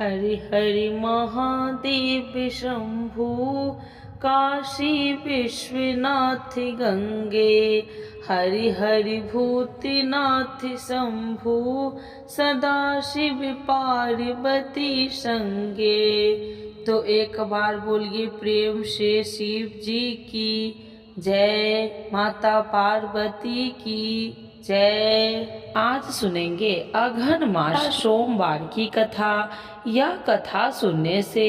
हरि हरि महादेव शंभु काशी विश्वनाथ गंगे, हरि हरि भूतनाथ शंभु सदा शिव पार्वती संगे। तो एक बार बोलिए प्रेम से शिव जी की जय, माता पार्वती की जय। आज सुनेंगे अघन मास सोमवार की कथा। यह कथा सुनने से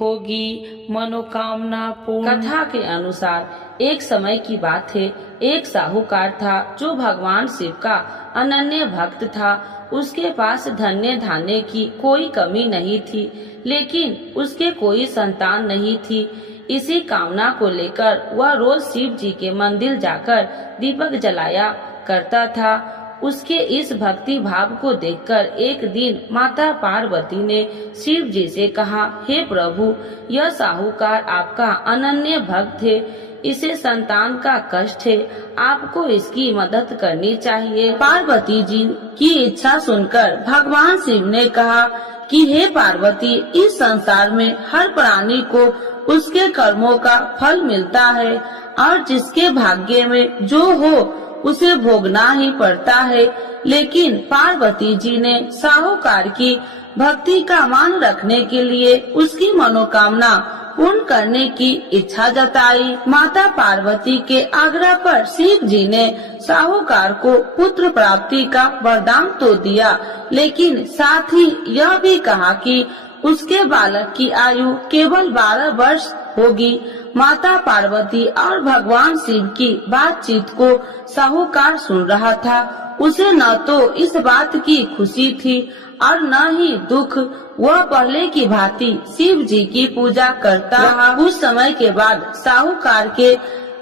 होगी मनोकामना पूर्ण। कथा के अनुसार एक समय की बात है, एक साहूकार था जो भगवान शिव का अनन्य भक्त था। उसके पास धन्य धान्य की कोई कमी नहीं थी, लेकिन उसके कोई संतान नहीं थी। इसी कामना को लेकर वह रोज शिव जी के मंदिर जाकर दीपक जलाया करता था। उसके इस भक्ति भाव को देखकर एक दिन माता पार्वती ने शिव जी से कहा, हे प्रभु, यह साहूकार आपका अनन्य भक्त है, इसे संतान का कष्ट है, आपको इसकी मदद करनी चाहिए। पार्वती जी की इच्छा सुनकर भगवान शिव ने कहा कि हे पार्वती, इस संसार में हर प्राणी को उसके कर्मों का फल मिलता है और जिसके भाग्य में जो हो उसे भोगना ही पड़ता है। लेकिन पार्वती जी ने साहूकार की भक्ति का मान रखने के लिए उसकी मनोकामना पूर्ण करने की इच्छा जताई। माता पार्वती के आग्रह पर शिव जी ने साहूकार को पुत्र प्राप्ति का वरदान तो दिया, लेकिन साथ ही यह भी कहा कि उसके बालक की आयु केवल 12 वर्ष होगी। माता पार्वती और भगवान शिव की बातचीत को साहूकार सुन रहा था। उसे न तो इस बात की खुशी थी और न ही दुख। वह पहले की भांति शिव जी की पूजा करता रहा। कुछ समय के बाद साहूकार के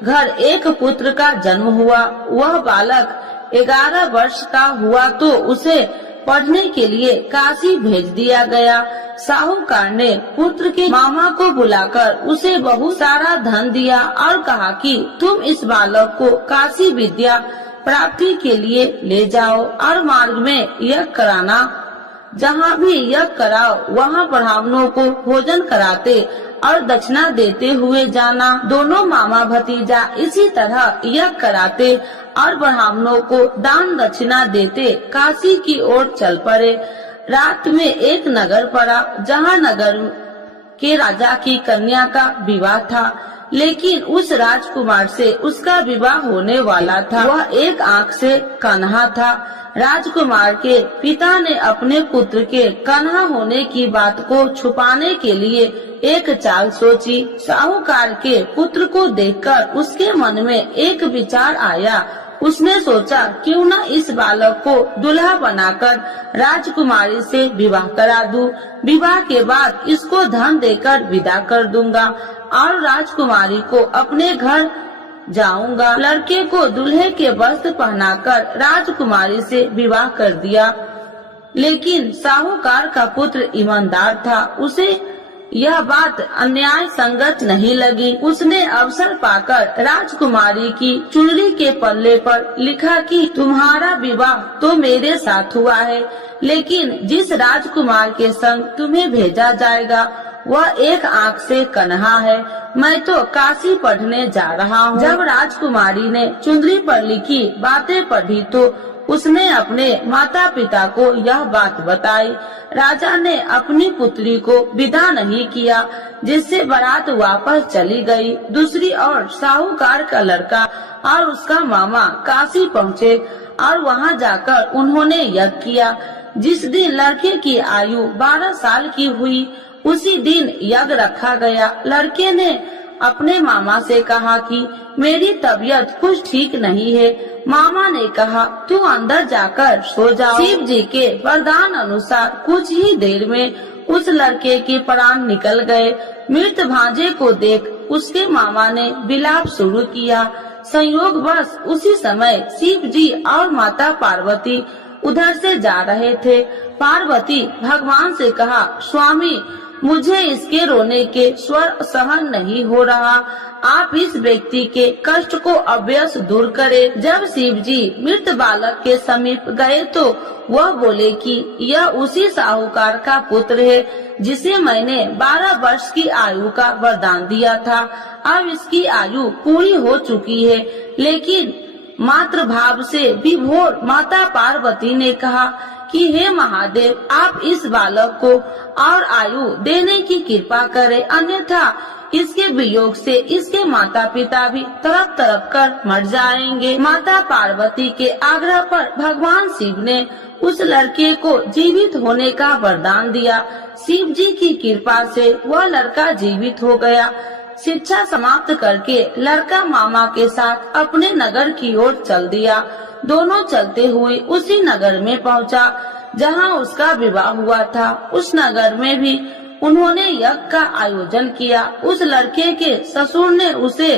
घर एक पुत्र का जन्म हुआ। वह बालक 11 वर्ष का हुआ तो उसे पढ़ने के लिए काशी भेज दिया गया। साहूकार ने पुत्र के मामा को बुलाकर उसे बहुत सारा धन दिया और कहा कि तुम इस बालक को काशी विद्या प्राप्ति के लिए ले जाओ और मार्ग में यज्ञ कराना। जहाँ भी यज्ञ कराओ वहाँ ब्राह्मणों को भोजन कराते और दक्षिणा देते हुए जाना। दोनों मामा भतीजा इसी तरह यज्ञ कराते और ब्राह्मणों को दान दक्षिणा देते काशी की ओर चल पड़े। रात में एक नगर पड़ा जहाँ नगर के राजा की कन्या का विवाह था, लेकिन उस राजकुमार से उसका विवाह होने वाला था। वह एक आंख से कन्हा था। राजकुमार के पिता ने अपने पुत्र के कन्हा होने की बात को छुपाने के लिए एक चाल सोची। साहूकार के पुत्र को देखकर उसके मन में एक विचार आया। उसने सोचा क्यों न इस बालक को दुल्हा बनाकर राजकुमारी से विवाह करा दूं। विवाह के बाद इसको धन देकर विदा कर दूंगा और राजकुमारी को अपने घर जाऊंगा। लड़के को दूल्हे के वस्त्र पहनाकर राजकुमारी से विवाह कर दिया। लेकिन साहूकार का पुत्र ईमानदार था। उसे यह बात अन्याय संगत नहीं लगी। उसने अवसर पाकर राजकुमारी की चुनरी के पल्ले पर लिखा कि तुम्हारा विवाह तो मेरे साथ हुआ है, लेकिन जिस राजकुमार के संग तुम्हें भेजा जाएगा वह एक आंख से कन्हा है। मैं तो काशी पढ़ने जा रहा हूँ। जब राजकुमारी ने चुनरी पर लिखी बातें पढ़ी तो उसने अपने माता पिता को यह बात बताई। राजा ने अपनी पुत्री को विदा नहीं किया, जिससे बारात वापस चली गई। दूसरी ओर साहूकार का लड़का और उसका मामा काशी पहुँचे और वहाँ जाकर उन्होंने यज्ञ किया। जिस दिन लड़के की आयु 12 साल की हुई उसी दिन यज्ञ रखा गया। लड़के ने अपने मामा से कहा कि मेरी तबीयत कुछ ठीक नहीं है। मामा ने कहा तू अंदर जाकर सो जाओ। शिव जी के वरदान अनुसार कुछ ही देर में उस लड़के के प्राण निकल गए। मृत भांजे को देख उसके मामा ने विलाप शुरू किया। संयोगवश उसी समय शिव जी और माता पार्वती उधर से जा रहे थे। पार्वती भगवान से कहा, स्वामी मुझे इसके रोने के स्वर सहन नहीं हो रहा। आप इस व्यक्ति के कष्ट को अवश्य दूर करें। जब शिव जी मृत बालक के समीप गए तो वह बोले कि यह उसी साहूकार का पुत्र है जिसे मैंने 12 वर्ष की आयु का वरदान दिया था। अब इसकी आयु पूरी हो चुकी है। लेकिन मातृभाव से विभोर माता पार्वती ने कहा कि हे महादेव, आप इस बालक को और आयु देने की कृपा करें, अन्यथा इसके वियोग से इसके माता पिता भी तड़प तड़प कर मर जाएंगे। माता पार्वती के आग्रह पर भगवान शिव ने उस लड़के को जीवित होने का वरदान दिया। शिव जी की कृपा से वह लड़का जीवित हो गया। शिक्षा समाप्त करके लड़का मामा के साथ अपने नगर की ओर चल दिया। दोनों चलते हुए उसी नगर में पहुंचा जहां उसका विवाह हुआ था। उस नगर में भी उन्होंने यज्ञ का आयोजन किया। उस लड़के के ससुर ने उसे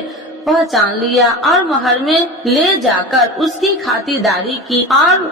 पहचान लिया और महल में ले जाकर उसकी खातिरदारी की और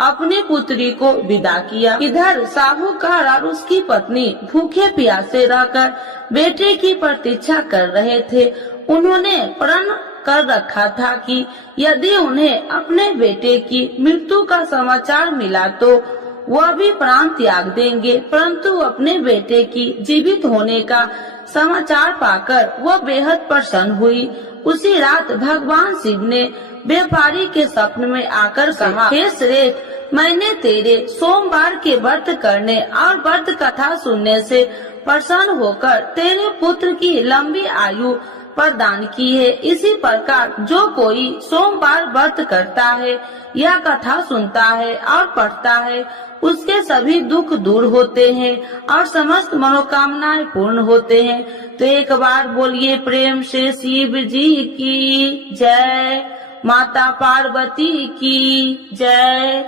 अपनी पुत्री को विदा किया। इधर साहूकार और उसकी पत्नी भूखे प्यासे रहकर बेटे की प्रतीक्षा कर रहे थे। उन्होंने प्रण कर रखा था कि यदि उन्हें अपने बेटे की मृत्यु का समाचार मिला तो वह भी प्राण त्याग देंगे, परंतु अपने बेटे की जीवित होने का समाचार पाकर वह बेहद प्रसन्न हुई। उसी रात भगवान शिव ने व्यापारी के स्वप्न में आकर कहा, हे श्रेष्ठ, मैंने तेरे सोमवार के व्रत करने और व्रत कथा सुनने से प्रसन्न होकर तेरे पुत्र की लंबी आयु प्रदान की है। इसी प्रकार जो कोई सोमवार व्रत करता है या कथा सुनता है और पढ़ता है, उसके सभी दुख दूर होते हैं और समस्त मनोकामनाएं पूर्ण होते हैं। तो एक बार बोलिए प्रेम से शिव जी की जय, माता पार्वती की जय।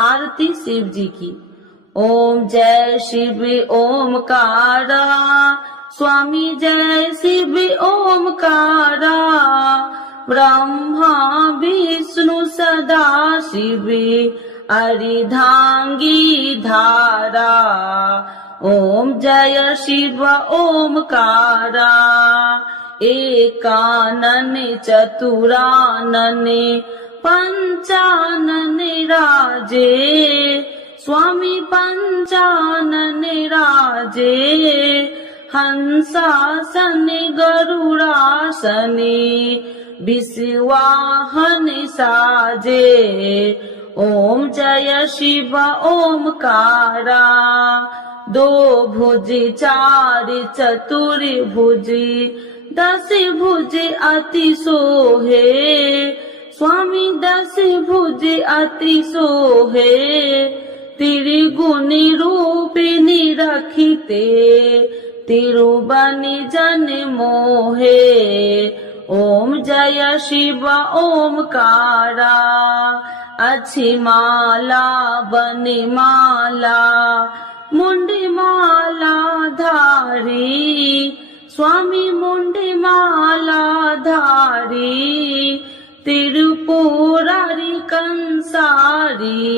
आरती शिव जी की। ओम जय शिव ओमकारा, स्वामी जय शिव ओमकारा, ब्रह्मा विष्णु सदा शिव अर्धांगी धारा। ओम जय शिव ओमकारा, एकानन चतुरानन पंचानन राजे, स्वामी पंचानन राजे, हंसासन गरुड़ासन विश्वाहन साजे। ओम जय शिव ओमकारा, दो भुज चार चतुर भुज, 10 भुज अति सोहे, स्वामी 10 भुज अति सोहे, त्रिगुणी रूपिणी रखिते, तिरुबनि जन मोहे। ओम जय शिव ओमकारा, अच्छी माला बनि माला, मुंडी माला धारी, स्वामी मुंडी माला धारी, तिरुपुरारी कंसारी,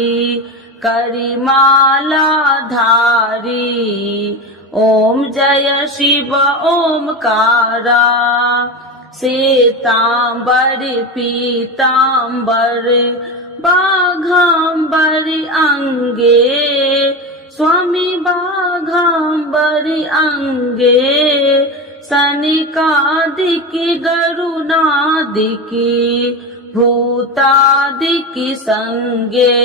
करी माला धारी। ओम जय शिव ओमकारा, श्वेतांबर पीतांबर बाघांबर अंगे, स्वामी बाघांबर अंगे, सनिकादिक गरुनादिक भूतादिक संगे।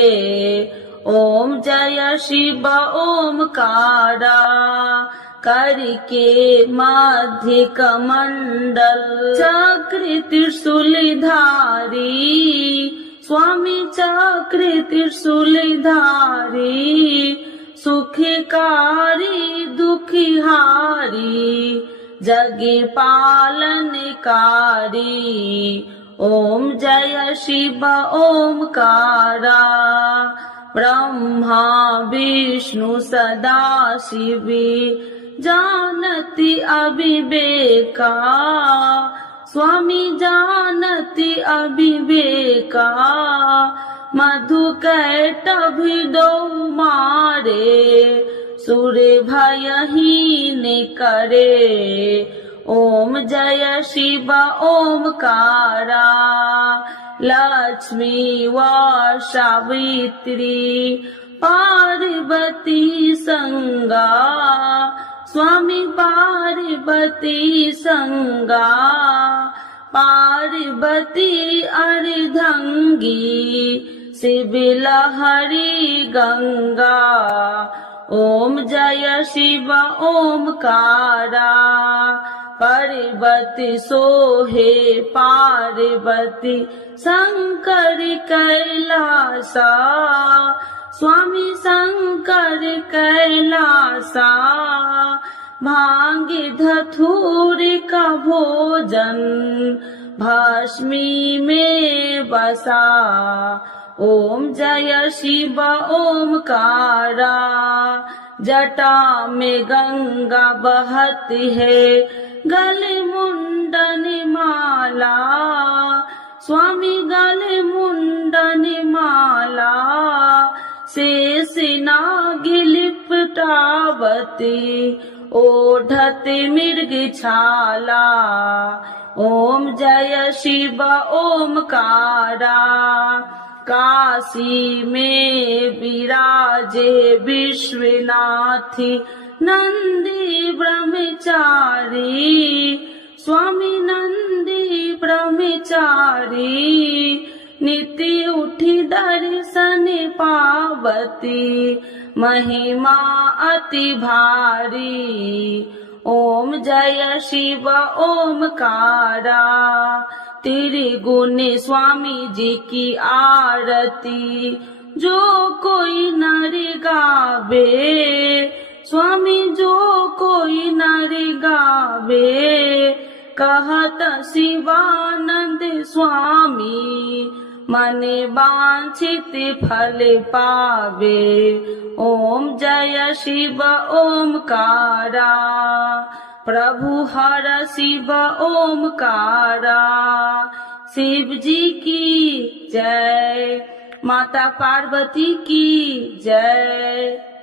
ओम जय शिव ओमकारा, करके मध्य कमंडल चक्र त्रिशूलधारी, स्वामी चक्र त्रिशूलधारी, सुखकारी दुखिहारी, जग पालनकारी। ओम जय शिव ओमकारा, ब्रह्मा विष्णु सदा शिव जानति अविवेका, स्वामी जानति अविवेका, मधु कैटभ दो मारे, सुर भयहीन करे। ओम जय शिव ओमकारा, लक्ष्मी व सावित्री पार्वती संगा, स्वामी पार्वती संगा। पार्वती अर्धंगी, शिव लहरी गंगा। ओम जय शिव ओमकारा, पर्वती सोहे पार्वती शंकर कैलासा, स्वामी शंकर कैलासा। भांग धतूर का भोजन भस्मी में बसा। ओम जय शिव ओमकारा, जटा में गंगा बहती है, गले मुंडन माला, स्वामी गले मुंडन माला। शेष नाग लिपटावती, ओढ़ते मृग छाला। ओम जय शिव ओमकारा, काशी में विराजे विश्वनाथी नंदी ब्रह्मचारी, स्वामी नंदी ब्रह्मचारी। नित्य उठी दर्शन पावती, महिमा अति भारी। ओम जय शिव ओमकारा, त्रिगुण स्वामी जी की आरती जो कोई नर गावे, स्वामी जो कोई नर गावे। कहत शिवानंद स्वामी, मन वांछित फल पावे। ओम जय शिव ओमकारा, प्रभु हर शिव ओमकारा। शिव जी की जय, माता पार्वती की जय।